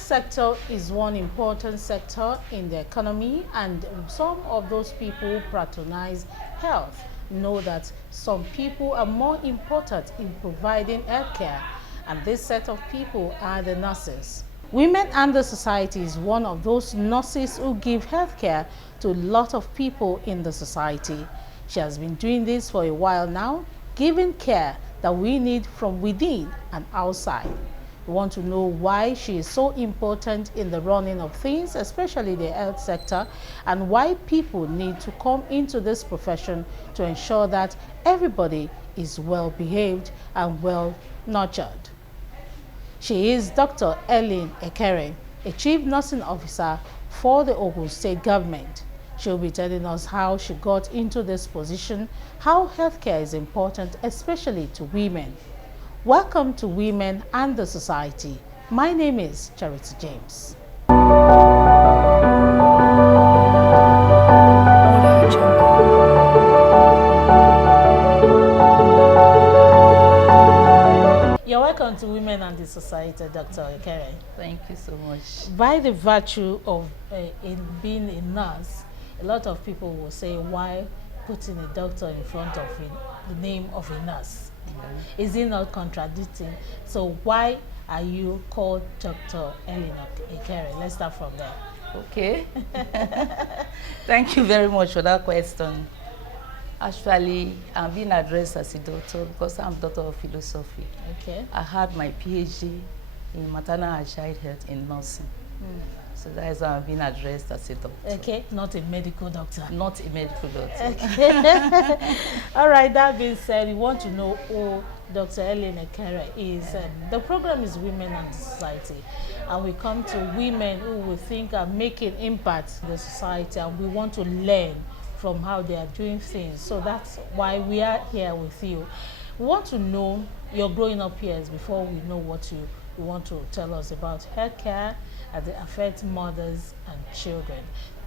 sector is one important sector in the economy, and some of those people who patronize health know that some people are more important in providing health care, and this set of people are the nurses. Women and the Society is one of those nurses who give health care to a lot of people in the society. She has been doing this for a while now, giving care that we need from within and outside. We want to know why she is so important in the running of things, especially the health sector, and why people need to come into this profession to ensure that everybody is well behaved and well nurtured. She is Dr. Helen Ekere, a Chief Nursing Officer for the Ogun State Government. She'll be telling us how she got into this position, how healthcare is important, especially to women. Welcome to Women and the Society. My name is Charity James. You're welcome to Women and the Society, Dr. Ekere. Thank you so much. By the virtue of being a nurse, a lot of people will say, why putting a doctor in front of the name of a nurse? Is it not contradicting? So why are you called Dr. Helen Ekere? Let's start from there. Okay. Thank you very much for that question. Actually, I'm being addressed as a doctor because I'm a doctor of philosophy. Okay. I had my PhD in maternal and child health in nursing. So that is why I'm being addressed as a doctor. Okay, not a medical doctor. Not a medical doctor. Okay. All right, that being said, we want to know who Dr. Helen Ekere is. The program is Women and Society, and we come to women who we think are making impact in the society, and we want to learn from how they are doing things. So that's why we are here with you. We want to know your growing up years before we know what you want to tell us about healthcare as it affects mothers and children.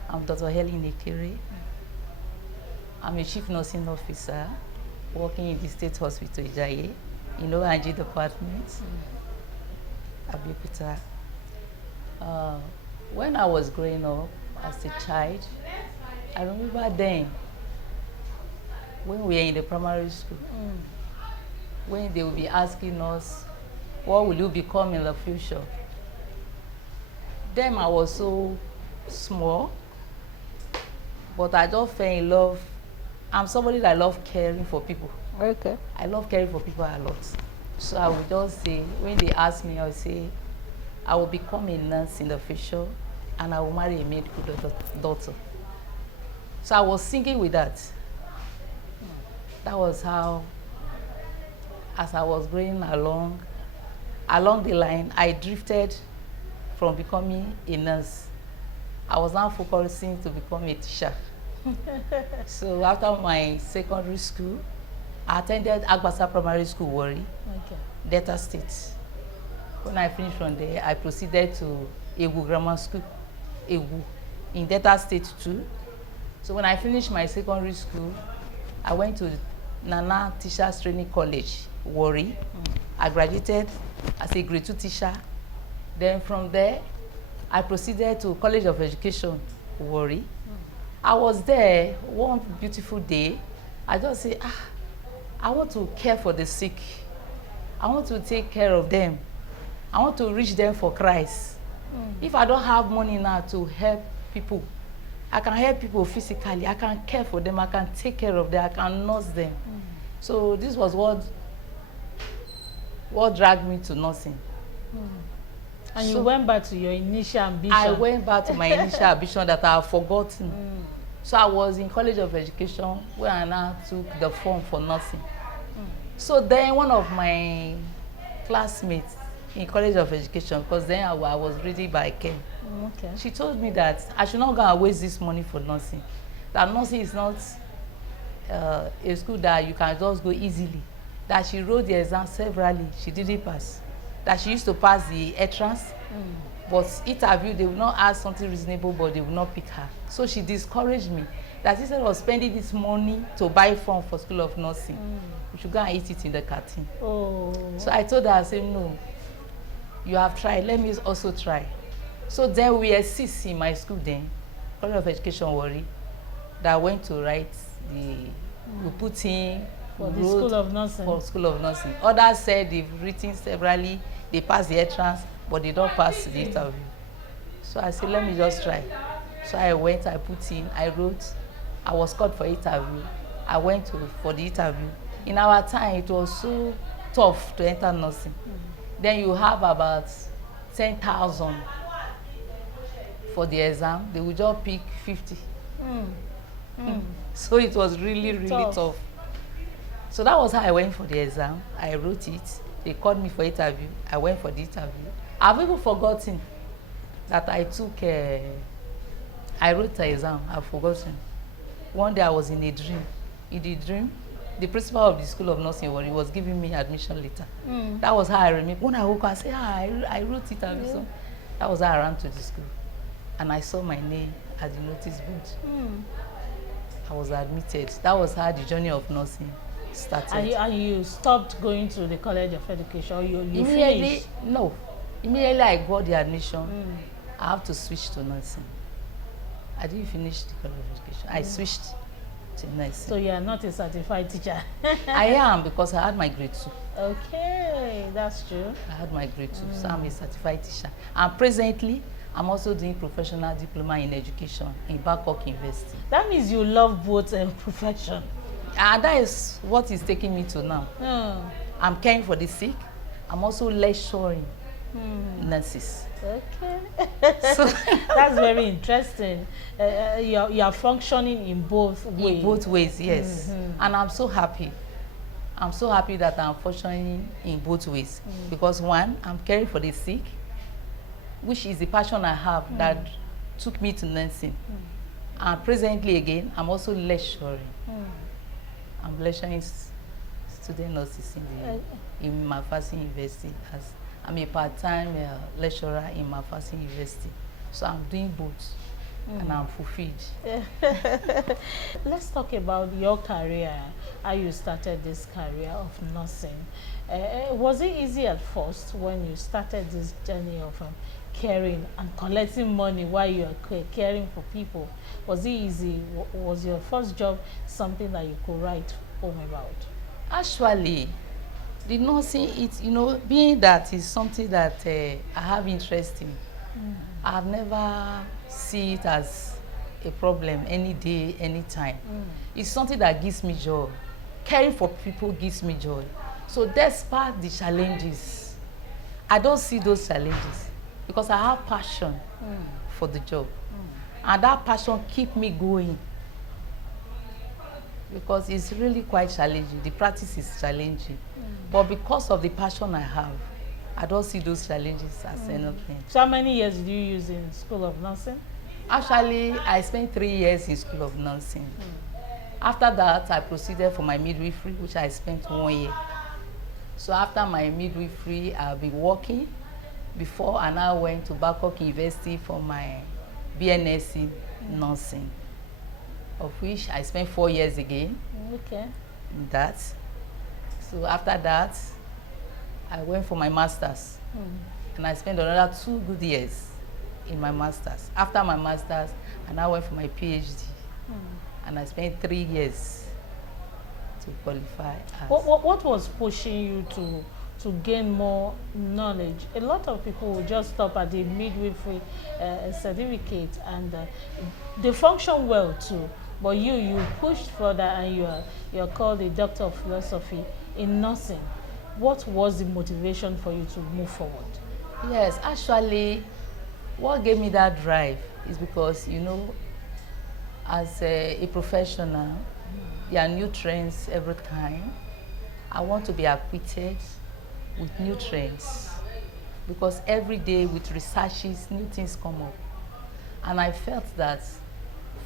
I'm Dr. Helen Ekere. I'm a Chief Nursing Officer working in the State Hospital Ijaye, in ONG department, Abeokuta. When I was growing up as a child, I remember then, when we were in the primary school, when they would be asking us, what will you become in the future? Then I was so small, but I just fell in love. I'm somebody that loves caring for people. Okay. I love caring for people a lot. So I would just say, when they ask me, I would say, I will become a nurse in the future and I will marry a medical daughter. So I was thinking with that. That was how, as I was going along the line, I drifted from becoming a nurse. I was now focusing to become a teacher. So after my secondary school, I attended Agbasa Primary School, Warri, Delta State. When I finished from there, I proceeded to Egu Grammar School, Egu, in Delta State too. So when I finished my secondary school, I went to Nana Teachers Training College, Warri. I graduated as a grade 2 teacher. Then from there, I proceeded to College of Education, Warri. I was there one beautiful day. I just said, I want to care for the sick. I want to take care of them. I want to reach them for Christ. If I don't have money now to help people, I can help people physically. I can care for them. I can take care of them. I can nurse them. So this was what dragged me to nursing. And you went back to your initial ambition. I went back to my initial ambition that I have forgotten. So I was in College of Education where I now took the form for nursing. So then one of my classmates in College of Education, because then I was reading by Ekere, she told me that I should not go and waste this money for nursing. That nursing is not a school that you can just go easily. That she wrote the exam severally, she didn't pass. That she used to pass the entrance, but interview, they will not ask something reasonable, but they will not pick her. So she discouraged me that instead of spending this money to buy form for School of Nursing, we should go and eat it in the canteen. So I told her, I said, no, you have tried, let me also try. So then we were 6 in my school then, College of Education Warri, that went to write the, we put in, For the wrote School of Nursing. For School of Nursing. Others said they've written severally, they passed the entrance, but they don't pass the interview. So I said, let me just try. So I went, I put in, I wrote, I was called for interview. I went for the interview. In our time, it was so tough to enter nursing. Then you have about 10,000 for the exam. They would just pick 50. So it was really tough. So that was how I went for the exam. I wrote it. They called me for interview. I went for the interview. I've even forgotten that I wrote the exam. I've forgotten. One day I was in a dream. In the dream, the principal of the School of Nursing was giving me admission letter. That was how I remember. When I woke up, I said, I wrote it. So that was how I ran to the school. And I saw my name at the notice board. I was admitted. That was how the journey of nursing started. And you stopped going to the College of Education? Or you Immediately, finished? no. Immediately I got the admission, I have to switch to nursing. I didn't finish the College of Education. I switched to nursing. So you are not a certified teacher? I am, because I had my grade 2. Okay, that's true. I had my grade 2, so I'm a certified teacher. And presently, I'm also doing professional diploma in education in Babcock University. That means you love both profession. And that is what is taking me to now. I'm caring for the sick. I'm also lecturing nurses. Okay. So that's very interesting. You are functioning in both ways. In both ways, yes. And I'm so happy. I'm so happy that I'm functioning in both ways. Because one, I'm caring for the sick, which is the passion I have that took me to nursing. And presently again, I'm also lecturing. I'm lecturing student nurses in Mafasi University. I'm a part-time lecturer in Mafasi University. So I'm doing both, and I'm fulfilled. Let's talk about your career, how you started this career of nursing. Was it easy at first when you started this journey of caring and collecting money while you are caring for people? Was it easy? Was your first job something that you could write home about? Actually, the nursing, being that is something that I have interest in. I have never seen it as a problem any day, any time. It's something that gives me joy. Caring for people gives me joy. So despite the challenges, I don't see those challenges because I have passion for the job. And that passion keeps me going. Because it's really quite challenging. The practice is challenging. But because of the passion I have, I don't see those challenges as anything. So how many years did you use in School of Nursing? Actually, I spent 3 years in School of Nursing. After that, I proceeded for my midwifery, which I spent 1 year. So after my midwifery, I've been working before, and I went to Babcock University for my BNSC nursing, of which I spent 4 years again. Okay. In that. So after that, I went for my master's, and I spent another 2 good years in my master's. After my master's, and I went for my PhD, and I spent 3 years to qualify. As What was pushing you to gain more knowledge? A lot of people will just stop at the midwifery certificate, and they function well too. But you pushed further, and you're called a doctor of philosophy in nursing. What was the motivation for you to move forward? Yes, actually, what gave me that drive is because, as a professional, there are new trends every time. I want to be acquainted with new trends because every day with researches, new things come up. And I felt that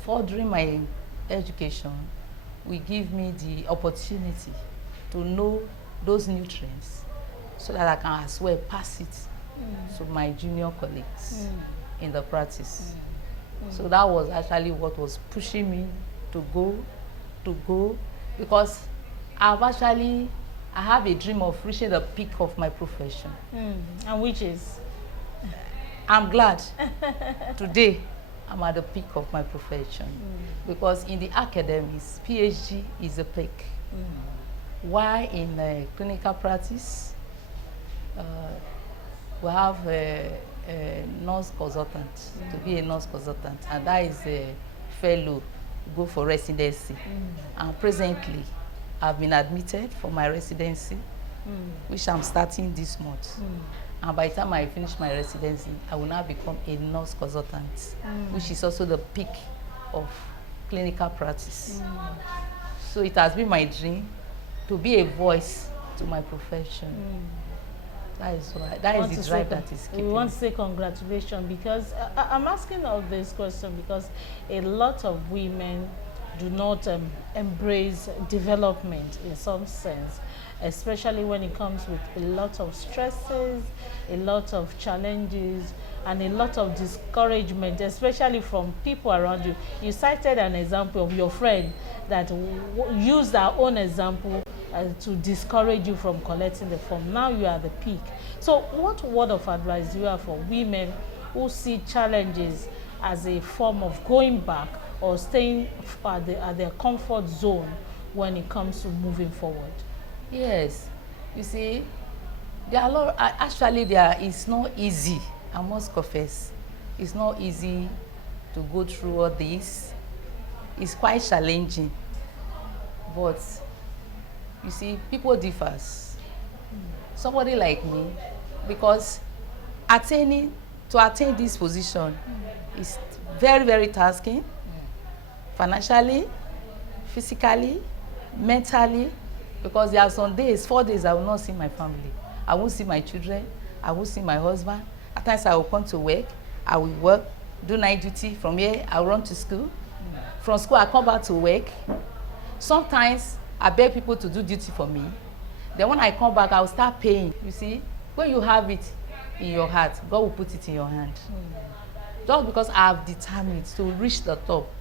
furthering my education will give me the opportunity to know those new trends so that I can as well pass it to my junior colleagues in the practice. So that was actually what was pushing me to go, because I have a dream of reaching the peak of my profession. And which is? I'm glad today I'm at the peak of my profession because in the academics, PhD is a peak. While in clinical practice, we have a nurse consultant to be a nurse consultant, and that is a fellow go for residency. And presently, I've been admitted for my residency, which I'm starting this month. And by the time I finish my residency, I will now become a nurse consultant, which is also the peak of clinical practice. So it has been my dream to be a voice to my profession. That is why, that is the drive that is keeping. We want to say congratulations, because I'm asking all this question because a lot of women do not embrace development in some sense, especially when it comes with a lot of stresses, a lot of challenges, and a lot of discouragement, especially from people around you. You cited an example of your friend that used her own example to discourage you from collecting the form. Now you are at the peak. So what word of advice do you have for women who see challenges as a form of going back or staying at their comfort zone when it comes to moving forward? Yes, you see, there are a lot. Actually, it's not easy. I must confess, it's not easy to go through all this. It's quite challenging, but you see, people differs. Somebody like me, because to attain this position is very, very tasking, financially, physically, mentally, because there are some days, 4 days, I will not see my family. I won't see my children. I won't see my husband. At times I will come to work. I will work, do night duty. From here, I will run to school. From school, I come back to work. Sometimes I beg people to do duty for me. Then when I come back, I will start paying. You see, when you have it in your heart, God will put it in your hand. Just because I have determined to reach the top.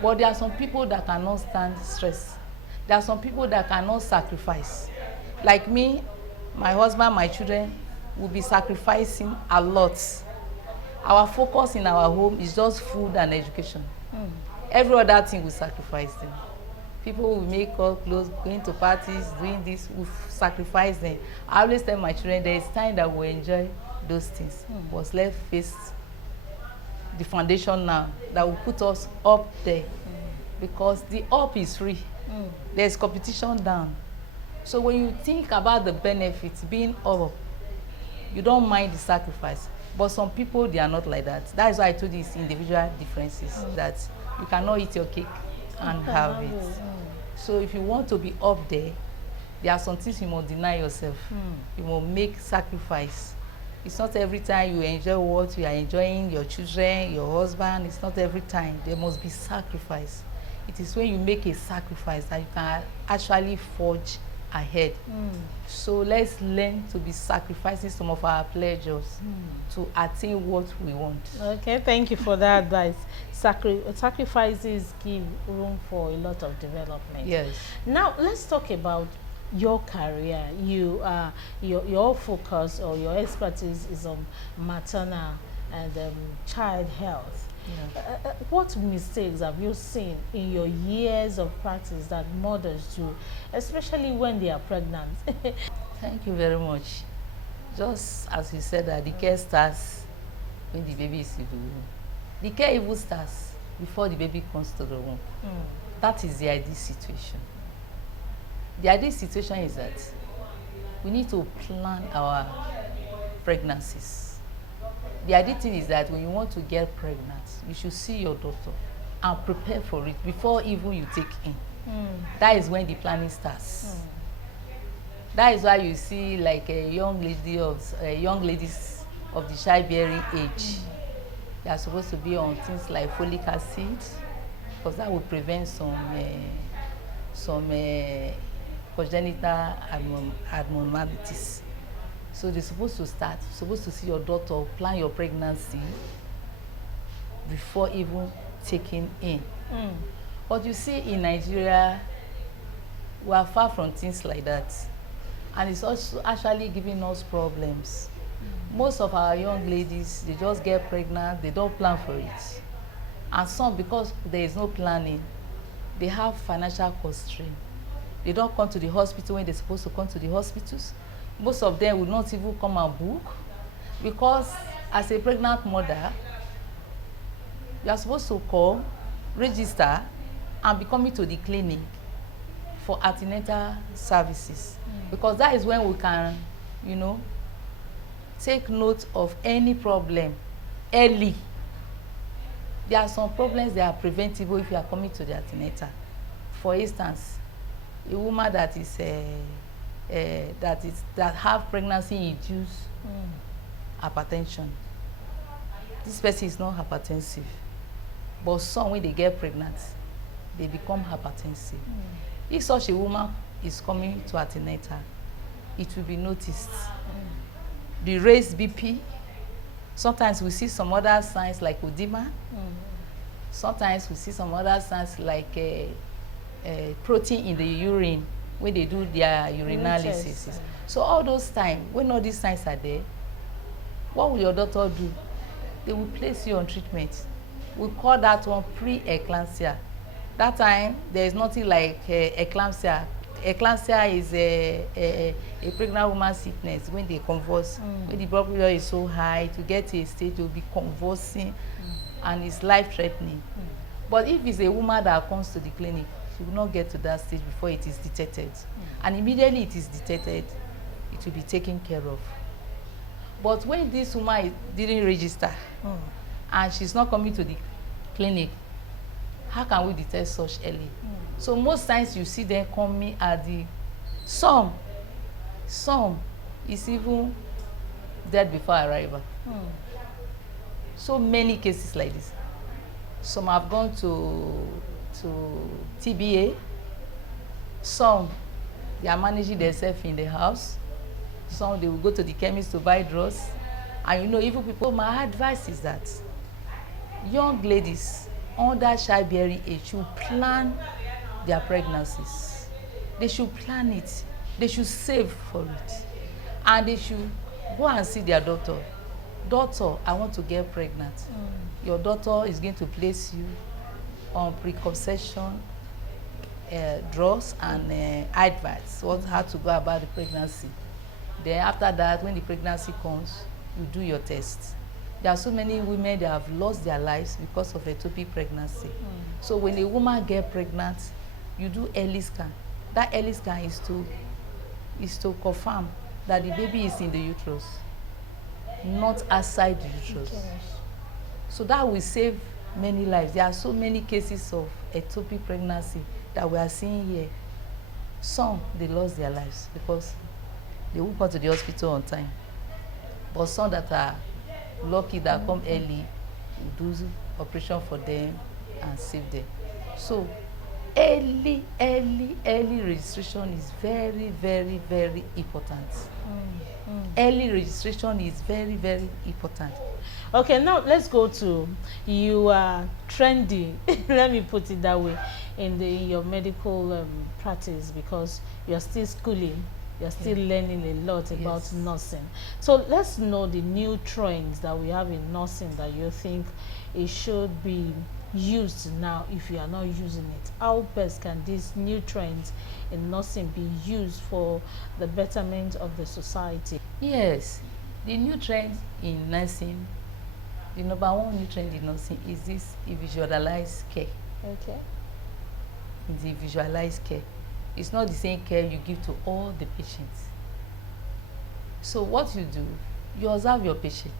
But there are some people that cannot stand stress. There are some people that cannot sacrifice. Like me, my husband, my children will be sacrificing a lot. Our focus in our home is just food and education. Every other thing we sacrifice them. People will make up clothes, going to parties, doing this, we sacrifice them. I always tell my children there is time that we enjoy those things. But let's face the foundation now that will put us up there. Because the up is free. There's competition down. So when you think about the benefits being up, you don't mind the sacrifice. But some people, they are not like that. That is why I told you it's individual differences, that you cannot eat your cake and have it. So if you want to be up there are some things you must deny yourself. You must make sacrifice. It's not every time you enjoy what you are enjoying, your children, your husband. It's not every time. There must be sacrifice. It is when you make a sacrifice that you can actually forge ahead. So let's learn to be sacrificing some of our pleasures to attain what we want. Okay, thank you for that advice. Sacrifices give room for a lot of development. Yes. Now let's talk about your career. Your focus or your expertise is on maternal and child health. What mistakes have you seen in your years of practice that mothers do, especially when they are pregnant? Thank you very much. Just as you said, that the care starts when the baby is in the womb. The care even starts before the baby comes to the womb. That is the ideal situation. The ideal situation is that we need to plan our pregnancies. The ideal thing is that when you want to get pregnant, you should see your doctor and prepare for it before even you take in. That is when the planning starts. That is why you see like young ladies of the childbearing age. They are supposed to be on things like folic acid, because that will prevent some congenital abnormalities. So they're supposed to see your doctor, plan your pregnancy before even taking in. But you see, in Nigeria, we are far from things like that. And it's also actually giving us problems. Most of our young ladies, they just get pregnant, they don't plan for it. And some, because there is no planning, they have financial constraint. They don't come to the hospital when they're supposed to come to the hospitals. Most of them will not even come and book, because as a pregnant mother, you are supposed to call, register, and be coming to the clinic for antenatal services. Because that is when we can, you know, take note of any problem early. There are some problems that are preventable if you are coming to the antenatal. For instance, a woman that have pregnancy-induced hypertension. This person is not hypertensive, but some, when they get pregnant, they become hypertensive. If such a woman is coming to antenatal, it will be noticed. The raised BP. Sometimes we see some other signs like edema. Sometimes we see some other signs like protein in the urine when they do their urinalysis. So all those times, when all these signs are there, what will your doctor do? They will place you on treatment. We call that one pre-eclampsia. That time, there is nothing like eclampsia. Eclampsia is a pregnant woman's sickness when they convulse. When the blood pressure is so high, to get to a stage, they will be convulsing, and it's life-threatening. But if it's a woman that comes to the clinic, she will not get to that stage before it is detected. And immediately it is detected, it will be taken care of. But when this woman didn't register, and she's not coming to the clinic, how can we detect such early? So most times you see them coming at the some is even dead before arrival. So many cases like this. Some have gone to TBA. Some, they are managing themselves in the house. Some, they will go to the chemist to buy drugs. And you know, even people, my advice is that young ladies under childbearing age should plan their pregnancies. They should plan it. They should save for it. And they should go and see their doctor. Doctor, I want to get pregnant. Your doctor is going to place you on preconception drugs and advice how to go about the pregnancy. Then after that, when the pregnancy comes, you do your test. There are so many women that have lost their lives because of ectopic pregnancy. So when a woman gets pregnant, you do early scan. That early scan is to confirm that the baby is in the uterus, not outside the uterus. So that will save many lives. There are so many cases of ectopic pregnancy that we are seeing here. Some, they lost their lives because they won't come to the hospital on time. But some that are lucky that come early, we do operation for them and save them. So early registration is very, very, very important. Early registration is very, very important. Okay, now let's go to, you are trendy, let me put it that way, in your medical practice, because you're still schooling, you're still learning a lot about nursing. So let's know the new trends that we have in nursing that you think it should be used now if you are not using it. How best can these new trends in nursing be used for the betterment of the society? Yes, the new trend in nursing, the number one new trend in nursing is this individualized care. Okay. It's individualized care. It's not the same care you give to all the patients. So what you do, you observe your patient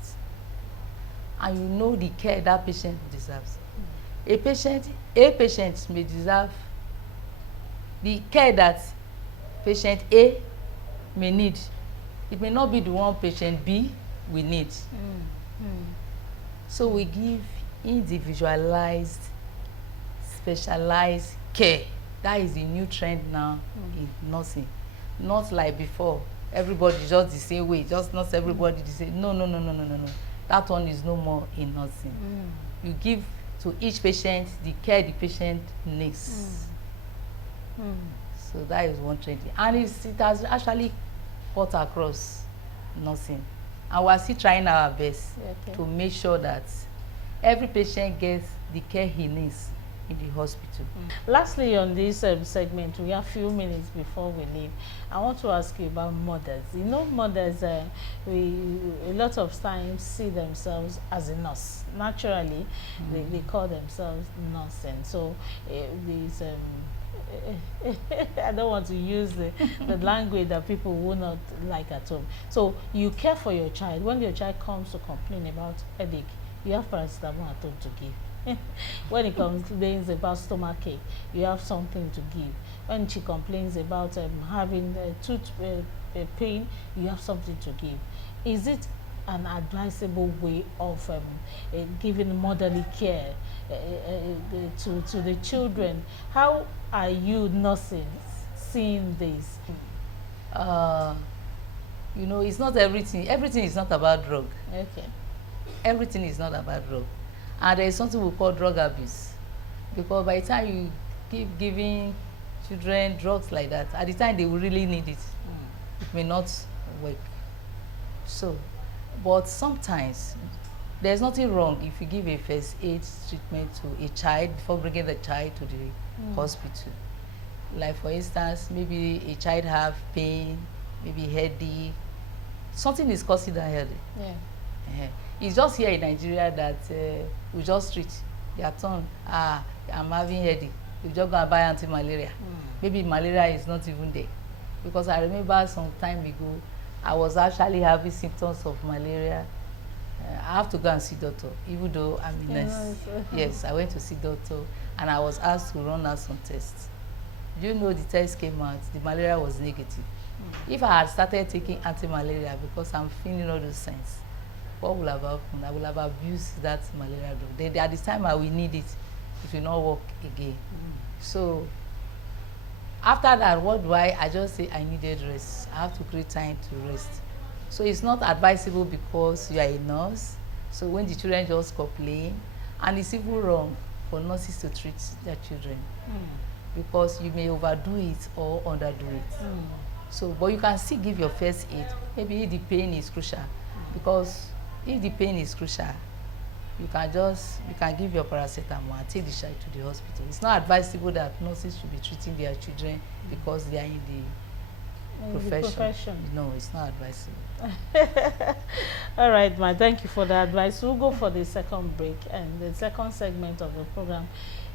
and you know the care that patient deserves. A patient may deserve the care that patient A may need. It may not be the one patient B will need. So we give individualized, specialized care. That is the new trend now in nursing. Not like before, everybody just the same way, just not everybody the same. No. That one is no more in nursing. You give to each patient the care the patient needs. So that is one trend. And it has actually cut across nursing. And we're still trying our best Okay. to make sure that every patient gets the care he needs in the hospital. Lastly, on this segment, we have a few minutes before we leave. I want to ask you about mothers. You know, mothers, we a lot of times see themselves as a nurse. Naturally, they call themselves nursing. So, these I don't want to use the language that people will not like at home. So, you care for your child. When your child comes to complain about headache, you have paracetamol at home to give. When it complains about stomach ache, you have something to give. When she complains about having tooth pain, you have something to give. Is it an advisable way of giving motherly care to the children? How are you nursing seeing this? You know, it's not everything. Everything is not about drug. Okay. Everything is not about drug. And there is something we call drug abuse, because by the time you keep giving children drugs like that, at the time they will really need it, it may not work. So, but sometimes there's nothing wrong if you give a first aid treatment to a child before bringing the child to the hospital. Like for instance, maybe a child have pain, maybe headache, something is causing that headache. Yeah. It's just here in Nigeria that we just treat their tongue. I'm having headache. You just go and buy anti-malaria. Maybe malaria is not even there. Because I remember some time ago, I was actually having symptoms of malaria. I have to go and see doctor, even though I'm a nurse. Yes, I went to see doctor, and I was asked to run out some tests. Do you know the test came out? The malaria was negative. If I had started taking anti-malaria because I'm feeling all those signs, what will have happened? I will have abused that malaria drug. At the time I will need it, it will not work again. So after that, what do I just say I needed rest. I have to create time to rest. So it's not advisable because you are a nurse. So when the children just complain, and it's even wrong for nurses to treat their children because you may overdo it or underdo it. So, but you can still give your first aid. Maybe if the pain is crucial, because if the pain is crucial, you can give your paracetamol and take the child to the hospital. It's not advisable that nurses should be treating their children because they are in the profession. No, it's not advisable. All right, ma, thank you for the advice. We'll go for the second break, and the second segment of the program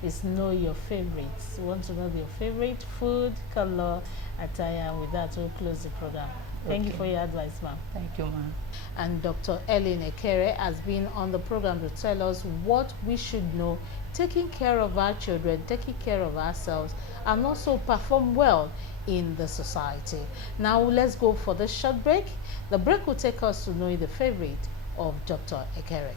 is Know Your Favorites. You want to know your favorite food, color, attire, and with that we'll close the program. Thank you for your advice, ma'am. Thank you, ma'am. And Dr. Helen Ekere has been on the program to tell us what we should know, taking care of our children, taking care of ourselves, and also perform well in the society. Now let's go for the short break. The break will take us to know the favorite of Dr. Ekere.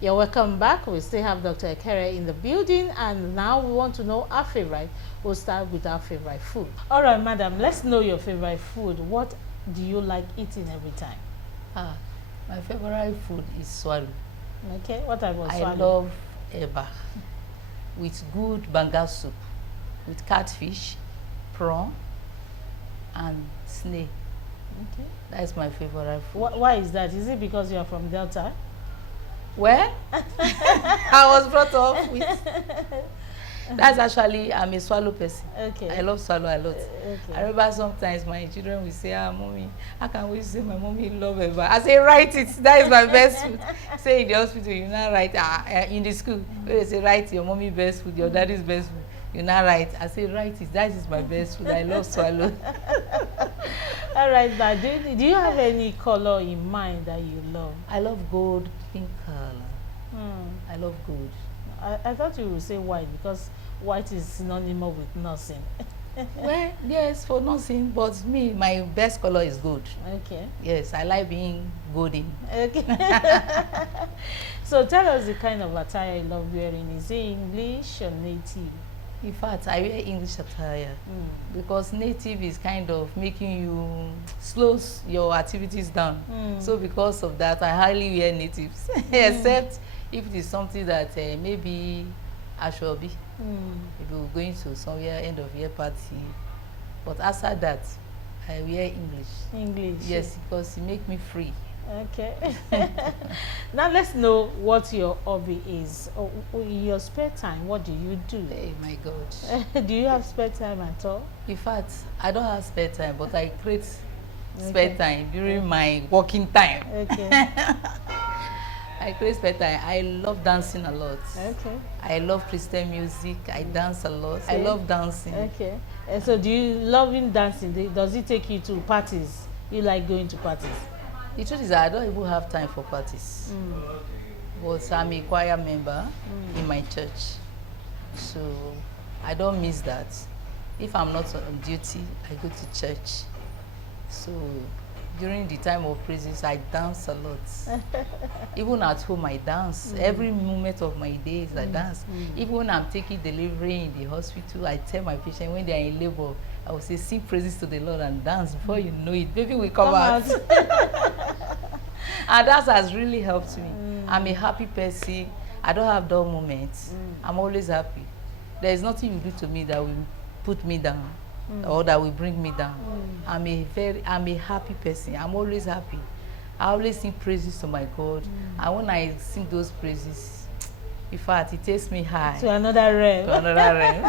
You're welcome back. We still have Dr. Ekere in the building, and now we want to know our favorite. We'll start with our favorite food. All right, madam, let's know your favorite food. What do you like eating every time? My favorite food is swallow. Okay, what type of swallow? I love eba with good banga soup, with catfish, prawn, and snail. Okay. That's my favorite food. Why is that? Is it because you are from Delta? Well, I was brought up with. That's actually, I'm a swallow person. Okay. I love swallow a lot. Okay. I remember sometimes my children will say, mommy, how can we say my mommy love eba? I say, write it. That is my best food. Say in the hospital, you now write, in the school, they say, write your mommy best food, your daddy's best food. You now write. I say, write it. That is my best food. I love swallow. All right, but do you have any color in mind that you love? I love gold, pink color. I love gold. I thought you would say white because white is synonymous with nursing. Well, yes, for nursing, but me, my best color is gold. Okay. Yes, I like being golden. Okay. So tell us the kind of attire you love wearing. Is it English or native? In fact, I wear English attire because native is kind of making you slows your activities down. So because of that, I hardly wear natives, except If it is something that maybe I should be, maybe we're going to somewhere end of year party. But after that, I wear English. English. Yes, because it make me free. Okay. Now let's know what your hobby is. In your spare time, what do you do? Hey, my God. Do you have spare time at all? In fact, I don't have spare time, but I create spare time during my working time. Okay. I create spare time. I love dancing a lot. Okay. I love Christian music. I dance a lot. I love dancing. Okay. And so do you love in dancing? Does it take you to parties? You like going to parties? The truth is I don't even have time for parties. But I'm a choir member in my church. So I don't miss that. If I'm not on duty, I go to church. So during the time of praises, I dance a lot. Even at home, I dance. Every moment of my days, I dance. Even when I'm taking delivery in the hospital, I tell my patient when they are in labor, I will say, sing praises to the Lord and dance. Before you know it, baby will come out. And that has really helped me. I'm a happy person. I don't have dull moments. I'm always happy. There is nothing you do to me that will put me down or that will bring me down. I'm a happy person. I'm always happy. I always sing praises to my God. And when I sing those praises, in fact, it takes me high. To another realm. To another realm.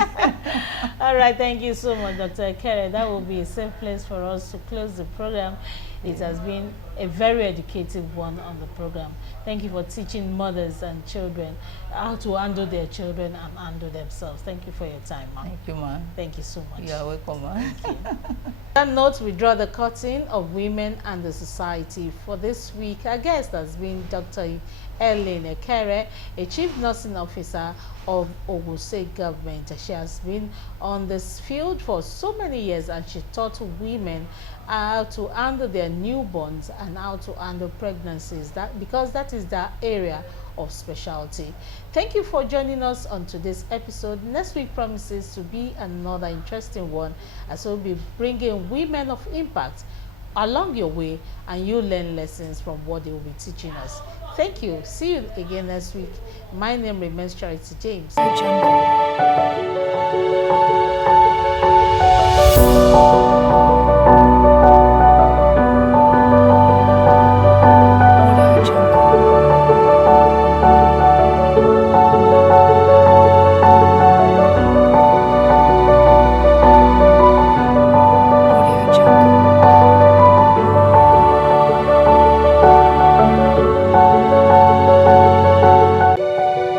All right, thank you so much, Dr. Ekere. That will be a safe place for us to close the program. It has been a very educative one on the program. Thank you for teaching mothers and children how to handle their children and handle themselves. Thank you for your time, ma'am. Thank you, ma'am. Thank you so much. You are welcome, ma'am. Thank you. On that note, we draw the curtain of women and the society. For this week, our guest has been Dr. Helen Ekere, a chief nursing officer of Ogun State government. She has been on this field for so many years, and she taught women how to handle their newborns and how to handle pregnancies, because that is their area of specialty. Thank you for joining us on today's episode. Next week promises to be another interesting one, as we'll be bringing women of impact along your way, and you learn lessons from what they will be teaching us. Thank you. See you again next week. My name remains Charity James.